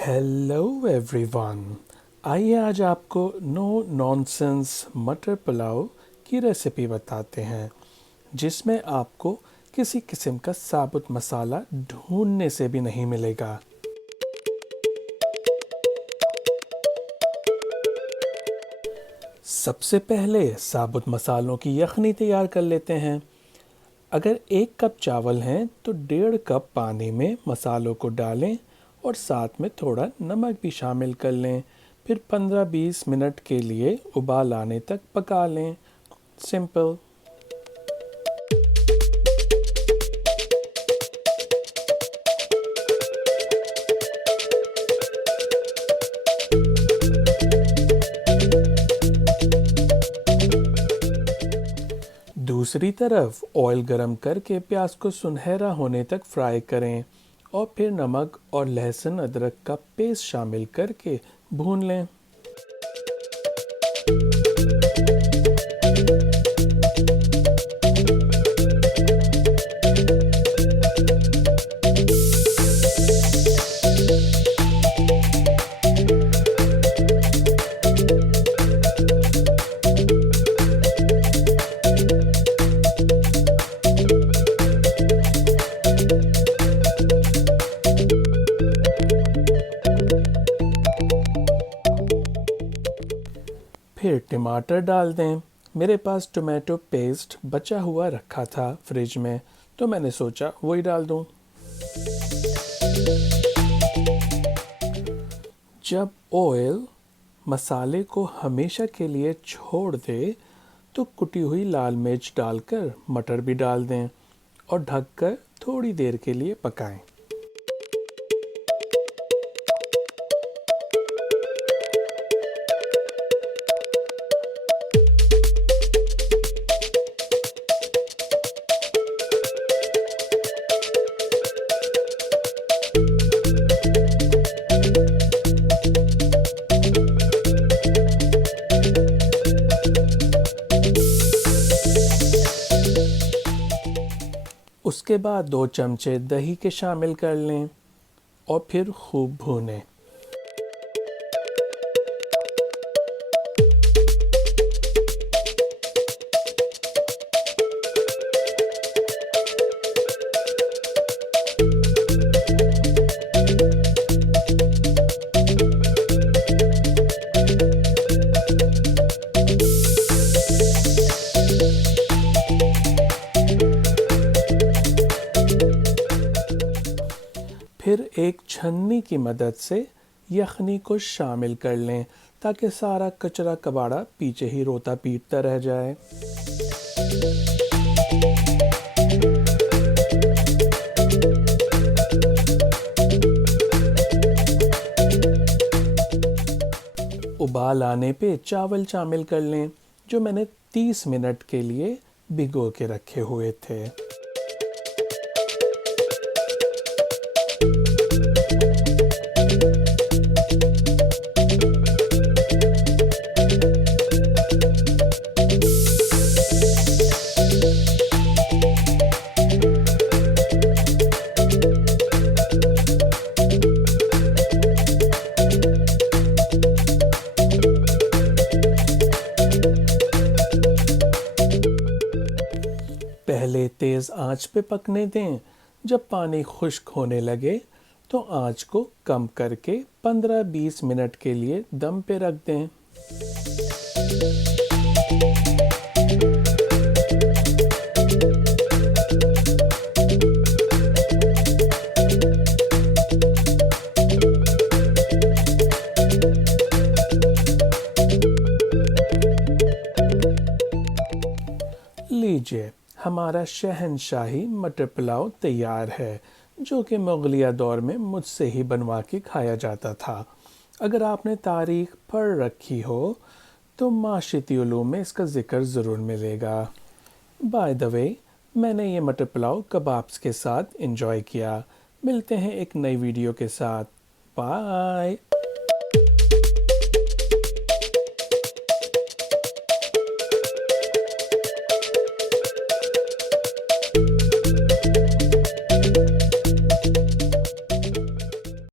Hello everyone. आइए आज आपको नो नॉनसेंस मटर पुलाव की रेसिपी बताते हैं जिसमें आपको किसी किस्म का साबुत मसाला ढूंढने से भी नहीं मिलेगा। सबसे पहले साबुत मसालों की यखनी तैयार कर लेते हैं। अगर 1 कप चावल हैं तो 1.5 कप पानी में मसालों को डालें और साथ में थोड़ा नमक भी शामिल कर लें। फिर 15-20 मिनट के लिए उबाल आने तक पका लें। सिंपल। दूसरी तरफ ऑयल गरम करके प्याज को सुनहरा होने तक फ्राई करें और फिर नमक और लहसुन अदरक का पेस्ट शामिल करके भून लें। फिर टमाटर डाल दें। मेरे पास टोमेटो पेस्ट बचा हुआ रखा था फ्रिज में, तो मैंने सोचा वही डाल दूं। जब ऑयल मसाले को हमेशा के लिए छोड़ दे तो कुटी हुई लाल मिर्च डालकर मटर भी डाल दें और ढककर थोड़ी देर के लिए पकाएं। उसके बाद 2 चमचे दही के शामिल कर लें और फिर खूब भूनें। फिर एक छन्नी की मदद से यखनी को शामिल कर लें ताकि सारा कचरा कबाड़ा पीछे ही रोता पीटता रह जाए। उबाल आने पे चावल शामिल कर लें जो मैंने 30 मिनट के लिए भिगो के रखे हुए थे। पहले तेज़ आंच पे पकने दें। जब पानी खुश्क होने लगे तो आंच को कम करके 15-20 मिनट के लिए दम पे रख दें। लीजिए, हमारा शहनशाही मटर पुलाव तैयार है जो कि मुगलिया दौर में मुझसे ही बनवा के खाया जाता था। अगर आपने तारीख पढ़ रखी हो तो माशिती उलूम में इसका ज़िक्र ज़रूर मिलेगा। बाय द वे, मैंने ये मटर पुलाव कबाब्स के साथ एंजॉय किया। मिलते हैं एक नई वीडियो के साथ। बाय।